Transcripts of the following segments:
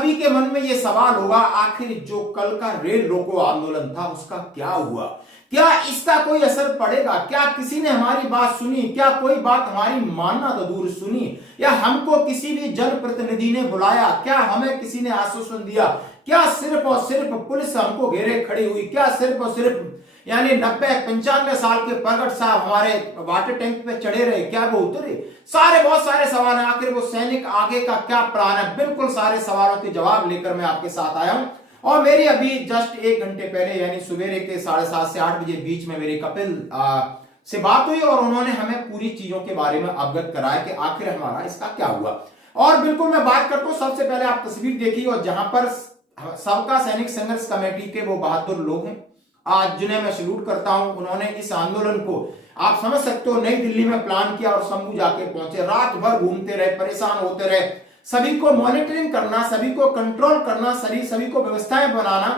सभी के मन में यह सवाल होगा, आखिर जो कल का रेल रोको आंदोलन था उसका क्या हुआ? क्या इसका कोई असर पड़ेगा? क्या किसी ने हमारी बात सुनी? क्या कोई बात हमारी मानना तो दूर सुनी, या हमको किसी भी जनप्रतिनिधि ने बुलाया? क्या हमें किसी ने आश्वासन दिया? क्या सिर्फ और सिर्फ पुलिस हमको घेरे खड़ी हुई? क्या सिर्फ और सिर्फ यानी 90-95 साल के प्रगट साहब हमारे वाटर टैंक पे चढ़े रहे? क्या वो उतरे? बहुत सारे सवाल हैं। आखिर वो सैनिक आगे का क्या प्लान है? बिल्कुल सारे सवालों के जवाब लेकर मैं आपके साथ आया हूं। और मेरी अभी जस्ट 1 घंटे पहले यानी सवेरे के 7:30 से 8 बजे बीच में मेरी कपिल से बात हुई और उन्होंने हमें पूरी चीजों के बारे में अवगत कराया कि आखिर हमारा इसका क्या हुआ। और बिल्कुल मैं बात करता हूं, सबसे पहले आप तस्वीर देखिए, और जहां पर सबका सैनिक संघर्ष कमेटी के वो बहादुर लोग हैं, आज जिन्हें मैं सैल्यूट करता हूं, उन्होंने इस आंदोलन को आप समझ सकते हो नई दिल्ली में प्लान किया और शंभू जाके पहुंचे, रात भर घूमते रहे, परेशान होते रहे, सभी को मॉनिटरिंग करना, सभी को कंट्रोल करना, सभी को व्यवस्थाएं बनाना,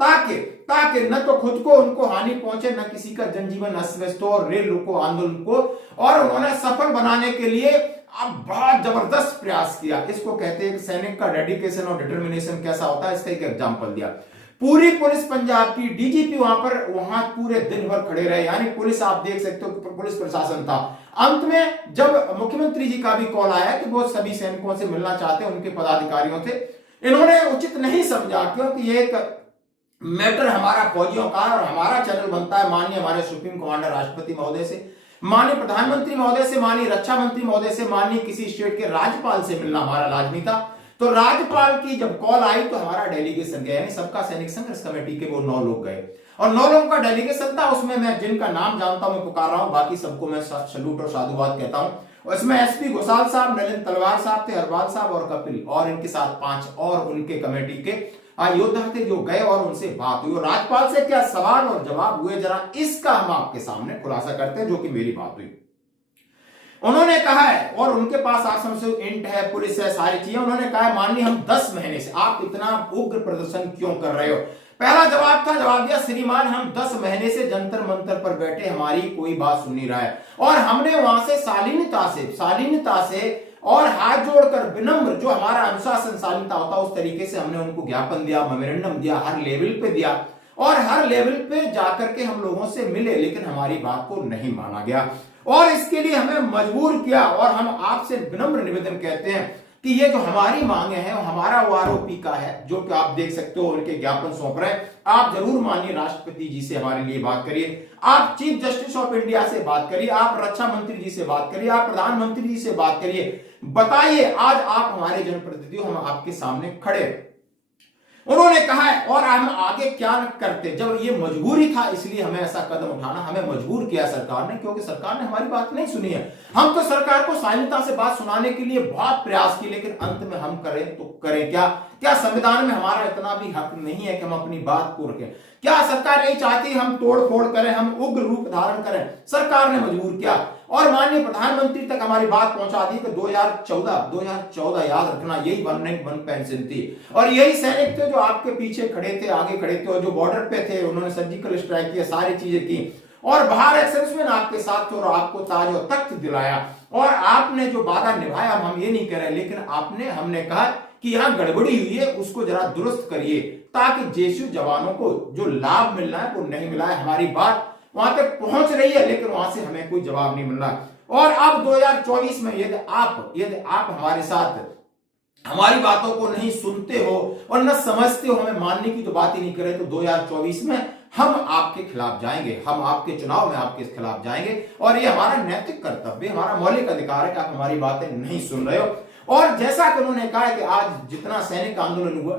ताकि न तो खुद को उनको हानि पहुंचे, न किसी का जनजीवन अस्त व्यस्त हो, और रेल रोको आंदोलन को और उन्होंने सफल बनाने के लिए अब बहुत जबरदस्त प्रयास किया। इसको कहते हैं कि सैनिक का डेडिकेशन और डिटर्मिनेशन कैसा होता है, इसका एक एग्जांपल दिया। पूरी पुलिस पंजाब की, डीजीपी वहां पूरे दिन भर खड़े रहे, यानी पुलिस आप देख सकते हो पुलिस प्रशासन था। अंत में जब मुख्यमंत्री जी का भी कॉल आया कि वो सभी सैनिकों से मिलना चाहते हैं, उनके पदाधिकारियों से, इन्होंने उचित नहीं समझा, क्योंकि ये एक मैटर हमारा फौजियों का और हमारा चैनल बनता है माननीय हमारे सुप्रीम कमांडर राष्ट्रपति महोदय से, माननीय प्रधानमंत्री महोदय से, माननीय रक्षा मंत्री महोदय से, माननीय किसी स्टेट के राज्यपाल से मिलना हमारा लाजमी था। तो राज्यपाल की जब कॉल आई तो हमारा डेलीगेशन गया, यानी सबका सैनिक संघर्ष कमेटी के वो 9 लोग गए और 9 लोगों का डेलीगेशन था। उसमें मैं जिनका नाम जानता हूं मैं पुकार रहा हूं, बाकी सबको मैं सैल्यूट और साधुवाद कहता हूं। इसमें एसपी घोषाल साहब, नलिन तलवार साहब थे, हरपाल साहब और कपिल, और इनके साथ 5 और उनके कमेटी के योद्धा थे जो गए और उनसे बात हुई। और राज्यपाल से क्या सवाल और जवाब हुए, जरा इसका हम आपके सामने खुलासा करते हैं, जो कि मेरी बात हुई। उन्होंने कहा है, और उनके पास आप समझो इंट है, पुलिस है, सारी चीजें, उन्होंने कहा है माननीय हम 10 महीने से, आप इतना उग्र प्रदर्शन क्यों कर रहे हो? पहला जवाब दिया, श्रीमान हम 10 महीने से जंतर मंतर पर बैठे, हमारी कोई बात सुन नहीं रहा है, और हमने वहां से शालीनता से और हाथ जोड़कर विनम्र, जो हमारा अनुशासन शालीनता होता है उस तरीके से हमने उनको ज्ञापन दिया, मेमोरेंडम दिया, हर लेवल पे दिया, और हर लेवल पे जाकर के हम लोगों से मिले, लेकिन हमारी बात को नहीं माना गया और इसके लिए हमें मजबूर किया। और हम आपसे विनम्र निवेदन कहते हैं कि ये जो हमारी मांगे हैं हमारा वो आरोपी का है, जो कि आप देख सकते हो उनके ज्ञापन सौंप रहे हैं। आप जरूर माननीय राष्ट्रपति जी से हमारे लिए बात करिए, आप चीफ जस्टिस ऑफ इंडिया से बात करिए, आप रक्षा मंत्री जी से बात करिए, आप प्रधानमंत्री जी से बात करिए, बताइए आज आप हमारे जनप्रतिनिधि, हम आपके सामने खड़े। उन्होंने कहा है, और हम आगे क्या करते, जब ये मजबूरी था इसलिए हमें ऐसा कदम उठाना, हमें मजबूर किया सरकार ने, क्योंकि सरकार ने हमारी बात नहीं सुनी है। हम तो सरकार को शालीनता से बात सुनाने के लिए बहुत प्रयास किए, लेकिन अंत में हम करें तो करें क्या संविधान में हमारा इतना भी हक नहीं है कि हम अपनी बात को रखें? क्या सरकार यही चाहती हम तोड़ फोड़ करें, हम उग्र रूप धारण करें? सरकार ने मजबूर किया और माननीय प्रधानमंत्री तक हमारी बात पहुंचा दी कि 2014 याद रखना, यही 191 पेंशन थी, और यही सैनिक थे जो आपके पीछे खड़े थे, आगे खड़े थे, और जो बॉर्डर पे थे उन्होंने सर्जिकल स्ट्राइक किया, सारी चीजें की, और बाहर एक्सर्विसमैन आपके साथ थे और आपको ताज और तख्त दिलाया, और आपने जो वादा निभाया, हम ये नहीं कह रहे, लेकिन हमने कहा कि यहां गड़बड़ी हुई है, उसको जरा दुरुस्त करिए, ताकि जेएसयू जवानों को जो लाभ मिलना है वो नहीं मिला है। हमारी बात वहां तक पहुंच रही है, लेकिन वहां से हमें कोई जवाब नहीं मिल रहा। और अब 2024 में यदि आप हमारे साथ हमारी बातों को नहीं सुनते हो और न समझते हो, हमें मानने की तो बात ही नहीं करे, तो 2024 में हम आपके खिलाफ जाएंगे, हम आपके चुनाव में आपके खिलाफ जाएंगे, और ये हमारा नैतिक कर्तव्य, हमारा मौलिक अधिकार है कि आप हमारी बातें नहीं सुन रहे हो। और जैसा कि उन्होंने कहा कि आज जितना सैनिक आंदोलन हुआ,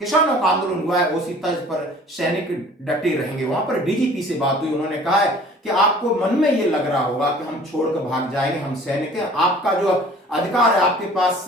किसानों का आंदोलन हुआ है, उसी तर्ज पर सैनिक डटे रहेंगे। वहां पर डीजीपी से बात हुई, उन्होंने कहा है कि आपको मन में ये लग रहा होगा कि हम छोड़कर भाग जाएंगे, हम सैनिक हैं, आपका जो अधिकार है, आपके पास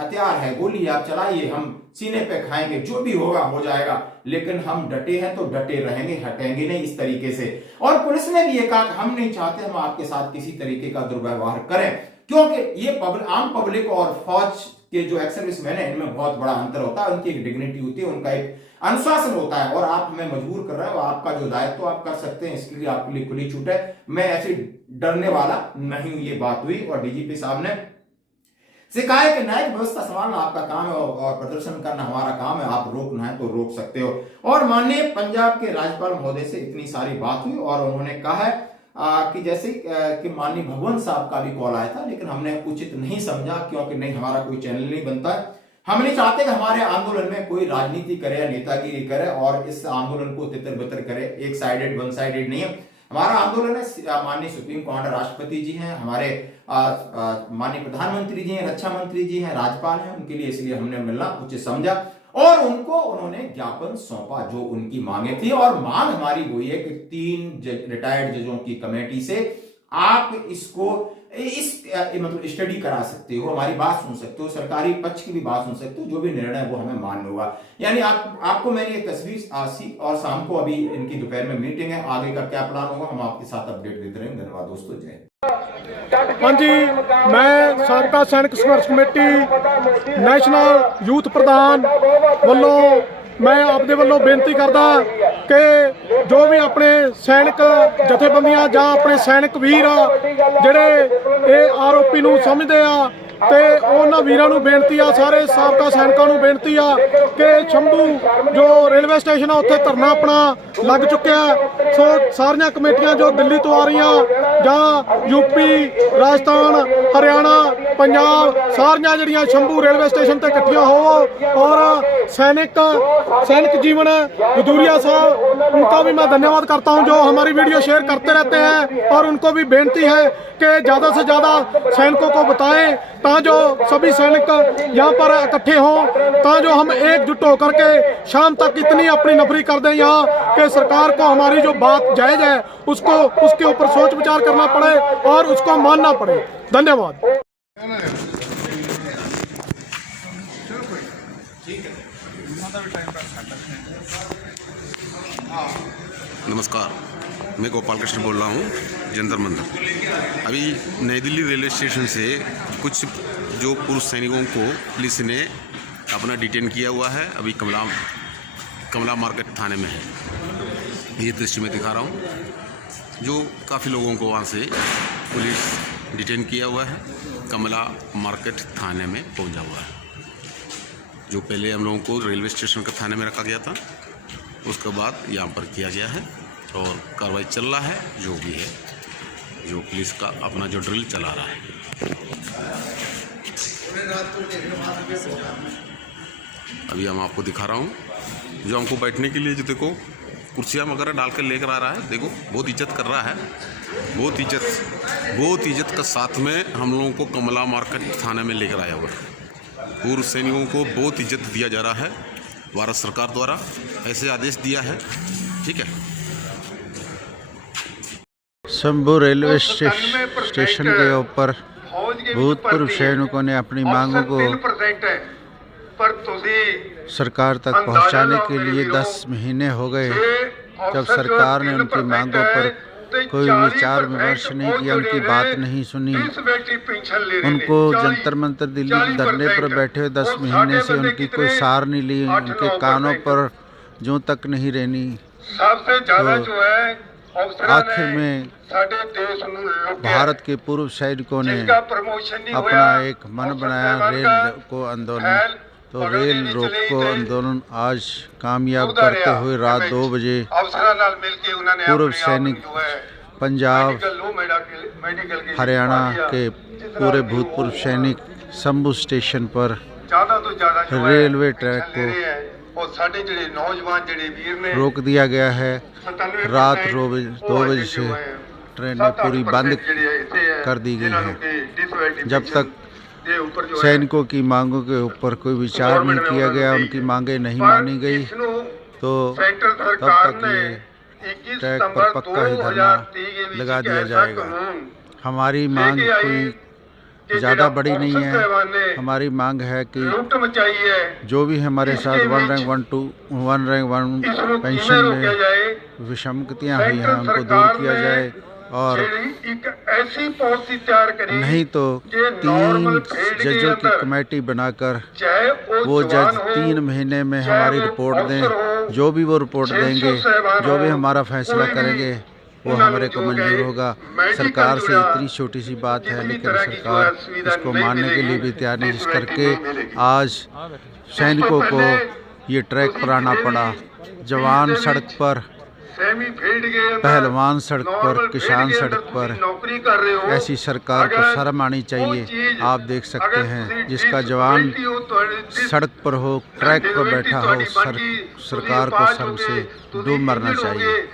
हथियार है, गोली आप चलाइए, हम सीने पे खाएंगे, जो भी होगा हो जाएगा, लेकिन हम डटे हैं तो डटे रहेंगे, हटेंगे नहीं इस तरीके से। और पुलिस ने भी ये कहा कि हम नहीं चाहते हम आपके साथ किसी तरीके का दुर्व्यवहार करें, क्योंकि ये आम पब्लिक और फौज के जो एक्स सर्विसमैन है इनमें बहुत बड़ा अंतर होता है, उनकी एक डिग्निटी होती है, उनका एक अनुशासन होता है, और आप हमें मजबूर कर रहे हो, आपका जो दायित्व आप कर सकते हैं, इसके लिए आपके लिए खुली छूट है, मैं ऐसे डरने वाला नहीं हूं। ये बात हुई और डीजीपी साहब ने सिखाए कि न्यायिक व्यवस्था संभालना आपका काम है और प्रदर्शन करना हमारा काम है, आप रोकना है तो रोक सकते हो। और माननीय पंजाब के राज्यपाल महोदय से इतनी सारी बात हुई और उन्होंने कहा है कि जैसे कि माननीय भगवंत साहब का भी कॉल आया था, लेकिन हमने उचित नहीं समझा, क्योंकि नहीं, हमारा कोई चैनल नहीं बनता है। हम नहीं चाहते कि हमारे आंदोलन में कोई राजनीति करे या नेतागिरी करे और इस आंदोलन को तितर बितर करे। एक साइडेड, वन साइडेड नहीं है हमारा आंदोलन है। माननीय सुप्रीम कमांडर राष्ट्रपति जी हैं, हमारे माननीय प्रधानमंत्री जी हैं, रक्षा मंत्री जी हैं, राज्यपाल हैं, उनके लिए इसलिए हमने मिलना उचित समझा और उन्होंने ज्ञापन सौंपा जो उनकी मांगे थी। और मांग हमारी वही है कि 3 रिटायर्ड जजों की कमेटी से आप इसको मतलब स्टडी करा सकते हो, हमारी बात सुन सकते हो, सरकारी पक्ष की भी बात सुन सकते हो, जो भी निर्णय वो हमें मान्य होगा। यानी आपको मैंने ये तस्वीर आसी और शाम को अभी इनकी दोपहर में मीटिंग है, आगे का क्या प्लान होगा हम आपके साथ अपडेट देते रहेंगे। धन्यवाद दोस्तों, जय। हाँ जी, मैं साबका सैनिक संघर्ष कमेटी नैशनल यूथ प्रधान वालों मैं आपके वालों बेनती करदा कि जो भी अपने सैनिक जथेबंदियां ਜਾਂ अपने सैनिक वीर ਜਿਹੜੇ ਇਹ आरोपी ਨੂੰ ਸਮਝਦੇ ਆ ਤੇ ਉਹਨਾਂ ਵੀਰਾਂ ਨੂੰ ਬੇਨਤੀ ਆ, ਸਾਰੇ ਸਾਬਕਾ ਸੈਨਿਕਾਂ ਨੂੰ ਬੇਨਤੀ ਆ ਕਿ ਸ਼ੰਭੂ ਜੋ ਰੇਲਵੇ ਸਟੇਸ਼ਨ ਆ ਉੱਥੇ ਧਰਨਾ ਆਪਣਾ ਲੱਗ ਚੁੱਕਿਆ। ਸੋ ਸਾਰੀਆਂ ਕਮੇਟੀਆਂ ਜੋ ਦਿੱਲੀ ਤੋਂ ਆ ਰਹੀਆਂ ਜਾਂ ਯੂਪੀ, ਰਾਜਸਥਾਨ, ਹਰਿਆਣਾ, पंजाब सारियां जड़ियां शंभू रेलवे स्टेशन ते इकट्ठियां हो और सैनिक जीवन भदूरिया साहब, उनका भी मैं धन्यवाद करता हूं जो हमारी वीडियो शेयर करते रहते हैं। और उनको भी बेनती है कि ज़्यादा से ज़्यादा सैनिकों को बताएं ताकि सभी सैनिक यहाँ पर इकट्ठे हों, ताकि हम एकजुट होकर के शाम तक इतनी अपनी नफरी कर दें यहाँ कि सरकार को हमारी जो बात जायज़ है उसको उसके ऊपर सोच विचार करना पड़े और उसको मानना पड़े। धन्यवाद। नमस्कार, मैं गोपाल कृष्ण बोल रहा हूँ, जंतर मंतर। अभी नई दिल्ली रेलवे स्टेशन से कुछ जो पूर्व सैनिकों को पुलिस ने अपना डिटेन किया हुआ है, अभी कमला मार्केट थाने में है। ये दृश्य में दिखा रहा हूँ जो काफ़ी लोगों को वहाँ से पुलिस डिटेन किया हुआ है, कमला मार्केट थाने में पहुँचा हुआ है। जो पहले हम लोगों को रेलवे स्टेशन के थाने में रखा गया था, उसके बाद यहाँ पर किया गया है और कार्रवाई चल रहा है। जो भी है, जो पुलिस का अपना जो ड्रिल चला रहा है। अभी हम आपको दिखा रहा हूँ जो हमको बैठने के लिए जो देखो कुर्सियाँ वगैरह डाल कर लेकर आ रहा है। देखो बहुत इज्जत कर रहा है, बहुत इज्जत का साथ में हम लोगों को कमला मार्केट थाने में लेकर आया हुआ है। पूर्व सैनिकों को बहुत इज्जत दिया जा रहा है, भारत सरकार द्वारा ऐसे आदेश दिया है। ठीक है। शंभू रेलवे स्टेशन के ऊपर भूतपूर्व सैनिकों ने अपनी मांगों को सरकार तक पहुंचाने के लिए 10 महीने हो गए। जब सरकार ने उनकी मांगों पर कोई विचार विमर्श नहीं किया, उनकी बात नहीं सुनी, उनको जंतर मंतर दिल्ली के धरने पर बैठे हुए 10 महीने से उनकी कोई सार नहीं ली, उनके कानों पर जूं तक नहीं रहनी। तो आखिर में भारत के पूर्व सैनिकों ने अपना एक मन बनाया रेल को आंदोलन। तो रेल रोको आंदोलन आज कामयाब करते हुए रात 2 बजे पूर्व सैनिक पंजाब, हरियाणा के पूरे भूतपूर्व सैनिक शंभू स्टेशन पर रेलवे ट्रैक को रोक दिया गया है। रात 2 बजे से ट्रेनें पूरी बंद कर दी गई हैं। जब तक सैनिकों की मांगों के ऊपर कोई विचार नहीं किया गया, उनकी मांगें नहीं मानी गई, तो तब तक ये ट्रैक पर पक्का ही धरना लगा दिया जाएगा। हमारी मांग कोई ज़्यादा बड़ी नहीं है। हमारी मांग है कि जो भी हमारे साथ 1 रैंक 1 पेंशन में विषमताएं हुई हैं उनको दूर किया जाए, और नहीं तो 3 जजों की कमेटी बनाकर वो जज 3 महीने में हमारी रिपोर्ट दें। जो भी वो रिपोर्ट देंगे, जो भी हमारा फैसला करेंगे, वो हमारे को मंजूर होगा। सरकार से इतनी छोटी सी बात है, लेकिन सरकार इसको मानने के लिए भी तैयार नहीं, जिस करके आज सैनिकों को ये ट्रैक पर आना पड़ा। जवान सड़क पर, पहलवान सड़क पर, किसान सड़क पर, ऐसी सरकार को शर्म आनी चाहिए। आप देख सकते हैं, जिसका जवान सड़क पर हो, ट्रैक पर बैठा हो, सरकार को शर्म से डूब मरना चाहिए।